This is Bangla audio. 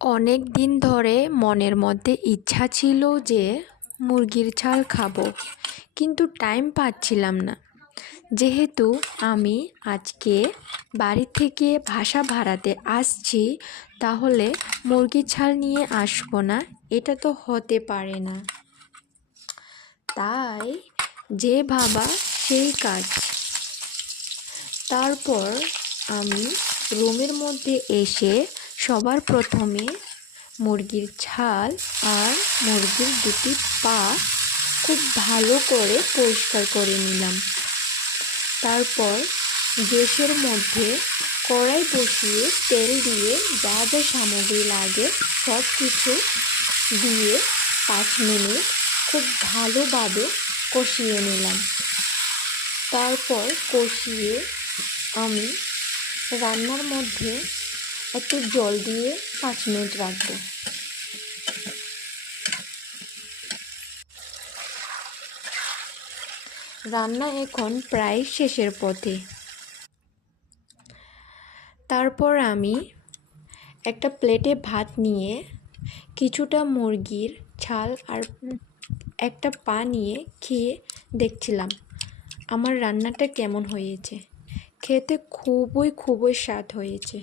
অনেক দিন ধরে মনের মধ্যে ইচ্ছা ছিল যে মুরগির ছাল খাবো, কিন্তু টাইম পাচ্ছিলাম না। যেহেতু আমি আজকে বাড়ি থেকে বাসা ভাড়াতে আসছি, তাহলে মুরগির ছাল নিয়ে আসবো না, এটা তো হতে পারে না। তাই যে ভাবা সেই কাজ। তারপর আমি রুমের মধ্যে এসে সবার প্রথমে মুরগির ছাল আর মুরগির দুটি পা খুব ভালো করে পরিষ্কার করে নিলাম। তারপর গ্যাসের মধ্যে কড়াই বসিয়ে তেল দিয়ে যা যা সামগ্রী লাগে সব কিছু দিয়ে 5 মিনিট খুব ভালোভাবে কষিয়ে নিলাম। তারপর কষিয়ে আমি রান্নার মধ্যে একটু জল দিয়ে 5 মিনিট রাখবো। রান্না এখন প্রায় শেষের পথে। তারপর আমি একটা প্লেটে ভাত নিয়ে কিছুটা মুরগির ছাল আর একটা পা নিয়ে খেয়ে দেখছিলাম আমার রান্নাটা কেমন হয়েছে। খেতে খুবই স্বাদ হয়েছে।